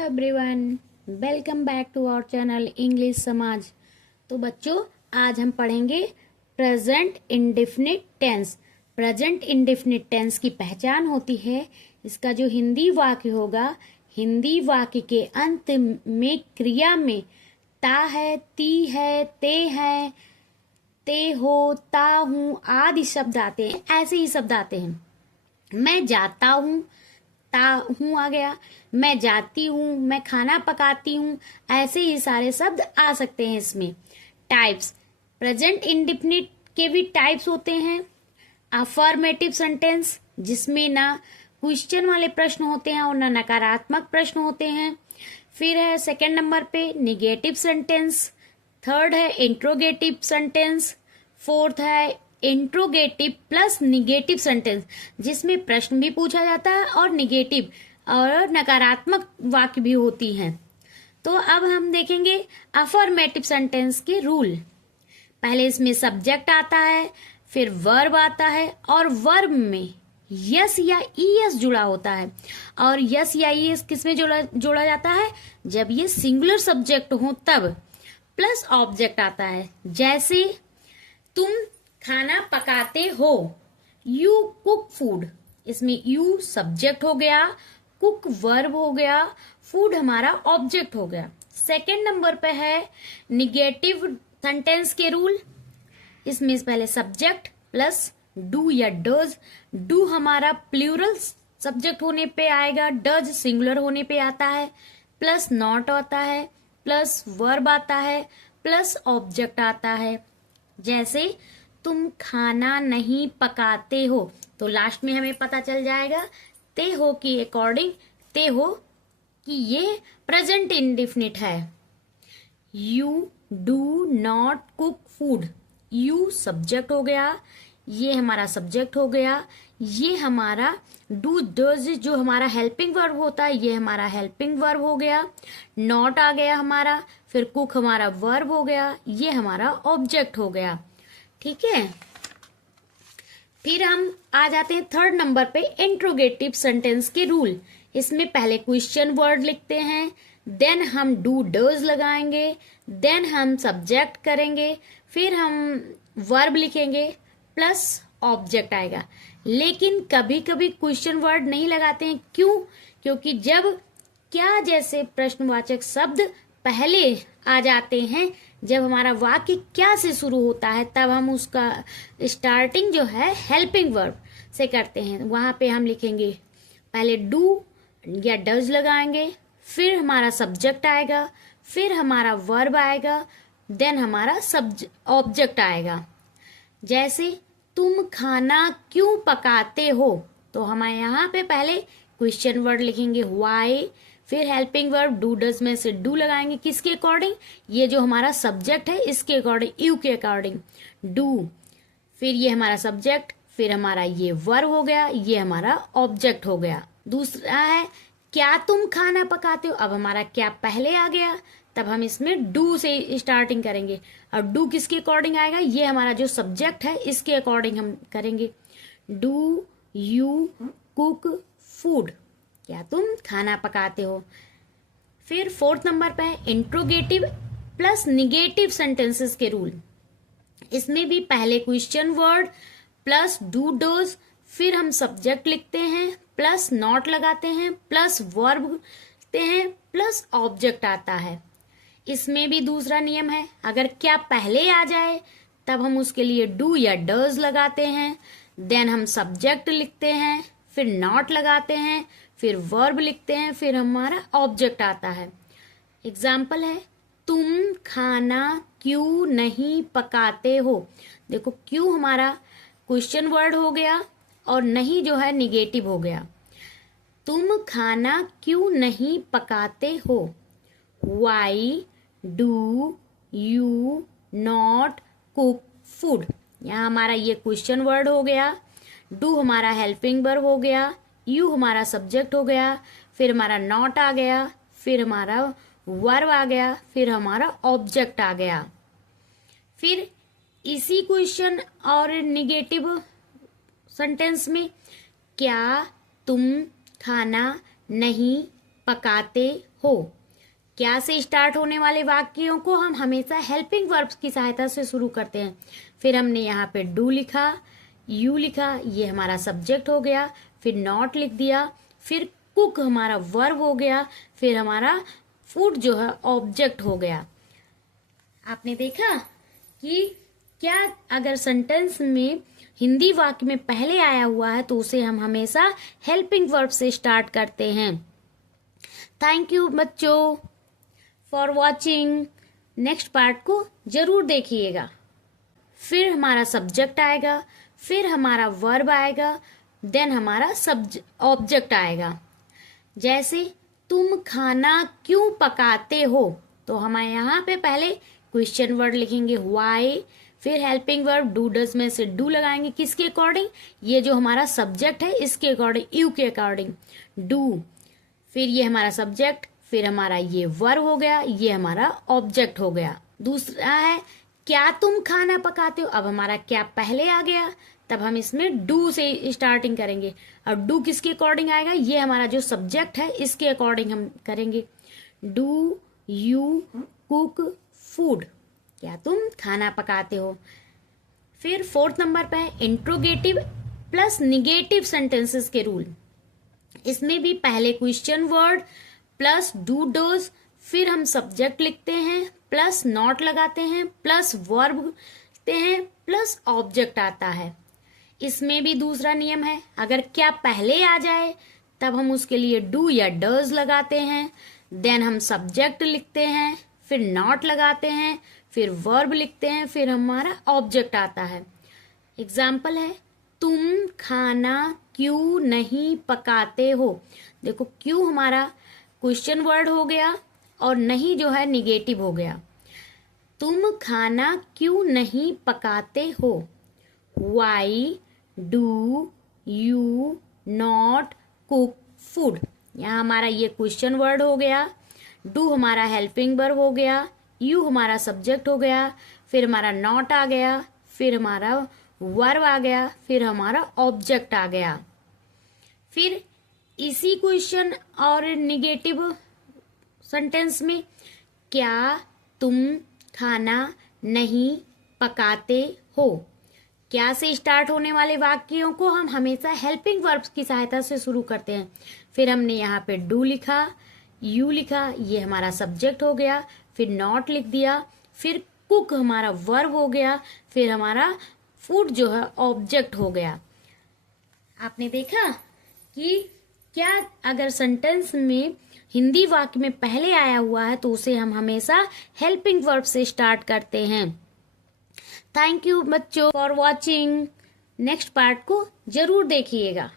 Everyone, welcome back to our channel English Samaj. तो बच्चों, आज हम पढ़ेंगे present indefinite tense. Present indefinite tense की पहचान होती है, इसका जो हिंदी वाक्य होगा, हिंदी वाक्य के अंत में क्रिया में ता है, ती है, ते हो, ता हूँ आदि शब्द आते हैं। ऐसे ही शब्द आते हैं। मैं जाता हूँ, ता हूँ आ गया। मैं जाती हूँ, मैं खाना पकाती हूँ। ऐसे ही सारे शब्द आ सकते हैं इसमें। टाइप्स, प्रेजेंट इंडेफिनिट के भी टाइप्स होते हैं। अफर्मेटिव सेंटेंस, जिसमें ना क्वेश्चन वाले प्रश्न होते हैं और ना नकारात्मक प्रश्न होते हैं। फिर है सेकंड नंबर पे निगेटिव सेंटेंस। थर्ड है इंट्रोगेटिव सेंटेंस। फोर्थ है इंट्रोगेटिव प्लस निगेटिव सेंटेंस, जिसमें प्रश्न भी पूछा जाता है और निगेटिव और नकारात्मक वाक्य भी होती हैं। तो अब हम देखेंगे अफर्मेटिव सेंटेंस के रूल। पहले इसमें सब्जेक्ट आता है, फिर वर्ब आता है और वर्ब में यस या ईएस जुड़ा होता है। और यस या ईएस किसमें जोड़ा जाता है? जब ये सिंगुलर सब्जेक्ट हो तब। प्लस ऑब्जेक्ट आता है, जैसे तुम खाना पकाते हो, यू कुक फूड। इसमें यू सब्जेक्ट हो गया, कुक वर्ब हो गया, फूड हमारा ऑब्जेक्ट हो गया। सेकंड नंबर पे है निगेटिव सेंटेंस के रूल। इसमें पहले सब्जेक्ट प्लस डू या डज। डू हमारा प्लूरल सब्जेक्ट होने पे आएगा, डज सिंगुलर होने पे आता है, प्लस नॉट आता है, प्लस वर्ब आता है, प्लस ऑब्जेक्ट आता है। जैसे तुम खाना नहीं पकाते हो, तो लास्ट में हमें पता चल जाएगा ते हो की अकॉर्डिंग ते हो कि ये प्रेजेंट इंडेफिनिट है। You do not cook food, you subject हो गया, ये हमारा सब्जेक्ट हो गया। ये हमारा डू डज जो हमारा हेल्पिंग वर्ब होता है, ये हमारा हेल्पिंग वर्ब हो गया। नॉट आ गया हमारा, फिर कुक हमारा वर्ब हो गया, ये हमारा ऑब्जेक्ट हो गया। ठीक है। फिर हम आ जाते हैं थर्ड नंबर पे इंट्रोगेटिव सेंटेंस के रूल। इसमें पहले क्वेश्चन वर्ड लिखते हैं, देन हम डू डज लगाएंगे, देन हम सब्जेक्ट करेंगे, फिर हम वर्ब लिखेंगे, प्लस ऑब्जेक्ट आएगा। लेकिन कभी कभी क्वेश्चन वर्ड नहीं लगाते हैं। क्यों? क्योंकि जब क्या जैसे प्रश्नवाचक शब्द पहले आ जाते हैं, जब हमारा वाक्य क्या से शुरू होता है, तब हम उसका स्टार्टिंग जो है हेल्पिंग वर्ब से करते हैं। वहां पे हम लिखेंगे पहले डू या डज लगाएंगे, फिर हमारा सब्जेक्ट आएगा, फिर हमारा वर्ब आएगा, देन हमारा ऑब्जेक्ट आएगा। जैसे तुम खाना क्यों पकाते हो, तो हम यहाँ पे पहले क्वेश्चन वर्ड लिखेंगे व्हाई, फिर हेल्पिंग वर्ब डू डज में से डू लगाएंगे किसके अकॉर्डिंग? ये जो हमारा सब्जेक्ट है इसके अकॉर्डिंग, यू के अकॉर्डिंग डू। फिर ये हमारा सब्जेक्ट, फिर हमारा ये वर्ब हो गया, ये हमारा ऑब्जेक्ट हो गया। दूसरा है क्या तुम खाना पकाते हो। अब हमारा क्या पहले आ गया, तब हम इसमें डू से स्टार्टिंग करेंगे। और डू किसके अकॉर्डिंग आएगा? ये हमारा जो सब्जेक्ट है इसके अकॉर्डिंग हम करेंगे। डू यू कुक फूड, क्या तुम खाना पकाते हो। फिर फोर्थ नंबर पे है इंट्रोगेटिव प्लस निगेटिव सेंटेंसेस के रूल। इसमें भी पहले question word plus do does, फिर हम सब्जेक्ट लिखते हैं, प्लस नॉट लगाते हैं, प्लस वर्ब लिखते हैं, प्लस ऑब्जेक्ट आता है। इसमें भी दूसरा नियम है, अगर क्या पहले आ जाए तब हम उसके लिए डू या डज लगाते हैं, देन हम सब्जेक्ट लिखते हैं, फिर नॉट लगाते हैं, फिर वर्ब लिखते हैं, फिर हमारा ऑब्जेक्ट आता है। एग्जाम्पल है तुम खाना क्यों नहीं पकाते हो। देखो क्यों हमारा क्वेश्चन वर्ड हो गया और नहीं जो है निगेटिव हो गया। तुम खाना क्यों नहीं पकाते हो, why do you not cook food. यहाँ हमारा ये क्वेश्चन वर्ड हो गया, डू हमारा हेल्पिंग वर्ब हो गया, यू हमारा सब्जेक्ट हो गया, फिर हमारा नॉट आ गया, फिर हमारा वर्ब आ गया, फिर हमारा ऑब्जेक्ट आ गया। फिर इसी क्वेश्चन और निगेटिव सेंटेंस में क्या तुम खाना नहीं पकाते हो। क्या से स्टार्ट होने वाले वाक्यों को हम हमेशा हेल्पिंग वर्ब्स की सहायता से शुरू करते हैं। फिर हमने यहाँ पे डू लिखा, यू लिखा, ये हमारा सब्जेक्ट हो गया, फिर नॉट लिख दिया, फिर कुक हमारा वर्ब हो गया, फिर हमारा फूड जो है ऑब्जेक्ट हो गया। आपने देखा कि क्या अगर सेंटेंस में हिंदी वाक्य में पहले आया हुआ है तो उसे हम हमेशा हेल्पिंग वर्ब से स्टार्ट करते हैं। थैंक यू बच्चों फॉर वॉचिंग। नेक्स्ट पार्ट को जरूर देखिएगा। फिर हमारा सब्जेक्ट आएगा, फिर हमारा वर्ब आएगा, देन हमारा ऑब्जेक्ट आएगा। जैसे तुम खाना क्यों पकाते हो, तो हम यहाँ पे पहले क्वेश्चन वर्ड लिखेंगे व्हाई, फिर हेल्पिंग वर्ब डू डज में से डू लगाएंगे किसके अकॉर्डिंग, ये जो हमारा सब्जेक्ट है इसके अकॉर्डिंग, यू के अकॉर्डिंग डू, फिर ये हमारा सब्जेक्ट, फिर हमारा ये वर्ब हो गया, ये हमारा ऑब्जेक्ट हो गया। दूसरा है क्या तुम खाना पकाते हो, अब हमारा क्या पहले आ गया, तब हम इसमें डू से स्टार्टिंग करेंगे। और डू किसके अकॉर्डिंग आएगा, ये हमारा जो सब्जेक्ट है इसके अकॉर्डिंग हम करेंगे। डू यू कुक फूड, क्या तुम खाना पकाते हो। फिर फोर्थ नंबर पे है इंट्रोगेटिव प्लस निगेटिव सेंटेंसेस के रूल। इसमें भी पहले question word plus do dose, फिर हम सब्जेक्ट लिखते हैं, प्लस नॉट लगाते हैं, प्लस वर्ब लिखते हैं, प्लस ऑब्जेक्ट आता है। इसमें भी दूसरा नियम है, अगर क्या पहले आ जाए तब हम उसके लिए डू या डज लगाते हैं, देन हम सब्जेक्ट लिखते हैं, फिर नॉट लगाते हैं, फिर वर्ब लिखते हैं, फिर हमारा ऑब्जेक्ट आता है। एग्जाम्पल है तुम खाना क्यों नहीं पकाते हो। देखो क्यों हमारा क्वेश्चन वर्ड हो गया और नहीं जो है निगेटिव हो गया। तुम खाना क्यों नहीं पकाते हो, why do you not cook food, यहाँ हमारा ये क्वेश्चन वर्ड हो गया, डू हमारा हेल्पिंग वर्ब हो गया, यू हमारा सब्जेक्ट हो गया, फिर हमारा नॉट आ गया, फिर हमारा वर्ब आ गया, फिर हमारा ऑब्जेक्ट आ गया। फिर इसी क्वेश्चन और निगेटिव सेंटेंस में क्या तुम खाना नहीं पकाते हो, क्या से स्टार्ट होने वाले वाक्यों को हम हमेशा हेल्पिंग वर्ब्स की सहायता से शुरू करते हैं। फिर हमने यहाँ पे डू लिखा, यू लिखा, ये हमारा सब्जेक्ट हो गया, फिर नॉट लिख दिया, फिर कुक हमारा वर्ब हो गया, फिर हमारा फूड जो है ऑब्जेक्ट हो गया। आपने देखा कि क्या अगर सेंटेंस में हिंदी वाक्य में पहले आया हुआ है तो उसे हम हमेशा हेल्पिंग वर्ब से स्टार्ट करते हैं। थैंक यू बच्चों फॉर वॉचिंग। नेक्स्ट पार्ट को जरूर देखिएगा।